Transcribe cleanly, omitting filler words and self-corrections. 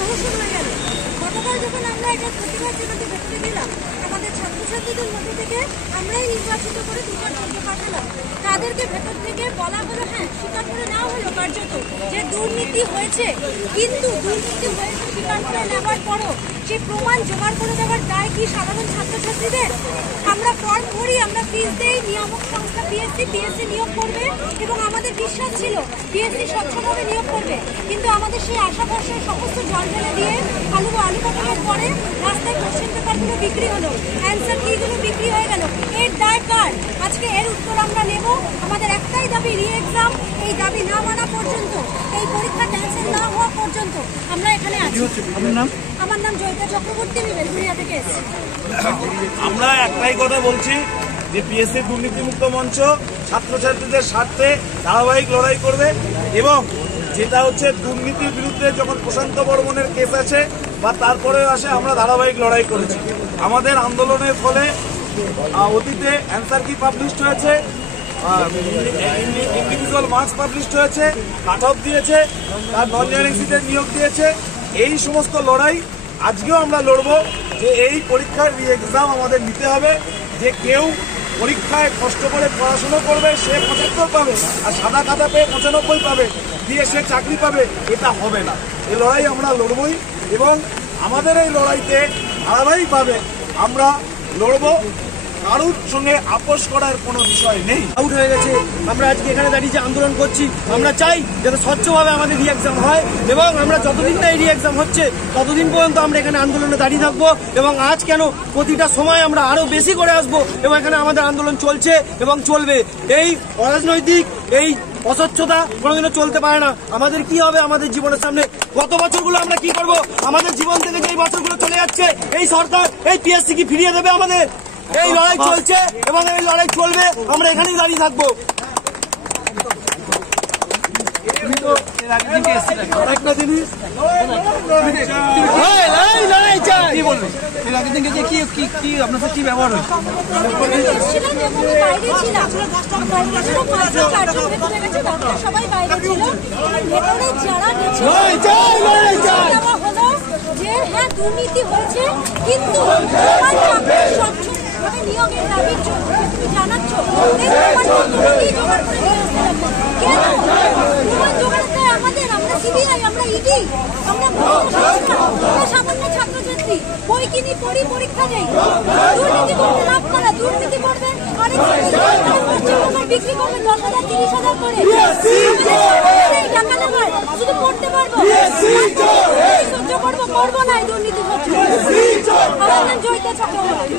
প্রহসন হয়ে গেল। গতকাল যখন আমরা এটা প্রতিবাদ জানাতে ভেতরে গেলাম, আমাদের ছাত্রছাত্রীদের মধ্যে থেকে আমরাই নির্বাচিত করে দুজন যোগ্য পাঠালাম। তাদেরকে ভেতর থেকে বলা হলো, হ্যাঁ স্বীকার করে নেওয়া হলো কার্যত যে দুর্নীতি হয়েছে, কিন্তু দুর্নীতি হয়েছে স্বীকার করে নেওয়ার পরও সেই প্রমাণ জোগাড় করে দেওয়ার দায় কি সাধারণ ছাত্রছাত্রীদের? আমরা ফর্ম ভরি, আমরা ফিস দেই, নিয়ামক সংস্থা পিএসসি নিয়োগ করবে এবং আমাদের বিশ্বাস ছিল পিএসসি স্বচ্ছভাবে নিয়োগ করবে, কিন্তু আমাদের সেই আশা ভরসার সমস্ত জল ফেলে দিয়ে আলু কাটানোর পরে রাস্তায় কোশ্চেন পেপারগুলো বিক্রি হলো, অ্যান্সার কিগুলো বিক্রি হয়ে গেল। এর দায় কার? আজকে এর উত্তর আমরা নেব। আমাদের একটাই দাবি, রি এক্সাম। এই দাবি না মানা পর্যন্ত, এই পরীক্ষা ক্যান্সেল না হওয়া পর্যন্ত আমরা এখানে আছি। আমার নাম জয়িতা চক্রবর্তী, আমি বেলঘরিয়া থেকে এসেছি। আমরা একটাই কথা বলছি যে পিএসসি দুর্নীতিমুক্ত মঞ্চ ছাত্রছাত্রীদের স্বার্থে ধারাবাহিক লড়াই করবে, এবং যেটা হচ্ছে দুর্নীতির বিরুদ্ধে যখন প্রশান্ত বর্মনের কেস আছে বা তারপরেও আসে, আমরা ধারাবাহিক লড়াই করেছি। আমাদের আন্দোলনের ফলে অতীতে অ্যান্সার কি পাবলিশড হয়েছে, ইন্ডিভিজুয়াল মার্কস পাবলিশড হয়েছে, কাট অফ দিয়েছে, তার নন জয়েনিং সিটের নিয়োগ দিয়েছে। এই সমস্ত লড়াই আজকেও আমরা লড়বো যে এই পরীক্ষার রি এক্সাম আমাদের নিতে হবে। যে কেউ পরীক্ষায় কষ্ট করে পড়াশুনো করবে সে 75 পাবে, আর সাদা খাতা পেয়ে 95 পাবে, দিয়ে সে চাকরি পাবে, এটা হবে না। এই লড়াই আমরা লড়বই, এবং আমাদের এই লড়াইতে ধারাবাহিকভাবে আমরা লড়বো। কারোর সঙ্গে আপোষ করার কোনো বিষয় নেই। আউট হয়ে গেছে, আমরা আজকে এখানে দাঁড়িয়ে যে আন্দোলন করছি, আমরা চাই যাতে স্বচ্ছভাবে আমাদের রি এক্সাম হয়, এবং আমরা যতদিন না এই রি এক্সাম হচ্ছে ততদিন পর্যন্ত আমরা এখানে আন্দোলনে দাঁড়িয়ে থাকবো। এবং আজ কেন, প্রতিটা সময় আমরা আরো বেশি করে আসবো, এবং এখানে আমাদের আন্দোলন চলছে এবং চলবে। এই অরাজনৈতিক, এই অস্বচ্ছতা কোনোদিনও চলতে পারে না। আমাদের কি হবে আমাদের জীবনের সামনে? গত বছরগুলো আমরা কি করব? আমাদের জীবন থেকে যে বছরগুলো চলে যাচ্ছে, এই সরকার এই পিএসসি কি ফিরিয়ে দেবে আমাদের? এই লড়াই চলছে এবং এই লড়াই চলবে, আমরা এখানেই দাঁড়িয়ে থাকবো। একটা জিনিস আপনার কি ব্যবহার হয়েছে? সবাই বাইরে ছিল, ভেতরে যারা গেছিল যে হ্যাঁ দুর্নীতি হয়েছে, কিন্তু স্বচ্ছভাবে নিয়োগের দাবির জন্য তুমি জানাচ্ছ এই জোগাড় করে নিয়ে আসতে লাগবে। কেন প্রমাণ জোগাড় দেয় আমাদের? আমরা সিবিআই, আমরা ইডি, আমরা সামান্য ছাত্রছাত্রী, বই কিনি, পড়ি, পরীক্ষা দেই। দুর্নীতি করতে লাভ করা, দুর্নীতি করবে অনেক বিক্রি করবে 10,000 30,000 করে, টাকা নেবার, শুধু পড়তে পারবো, সহ্য করবো, করবো না এই দুর্নীতি। আমার নাম জয়িতা চক্রবর্তী।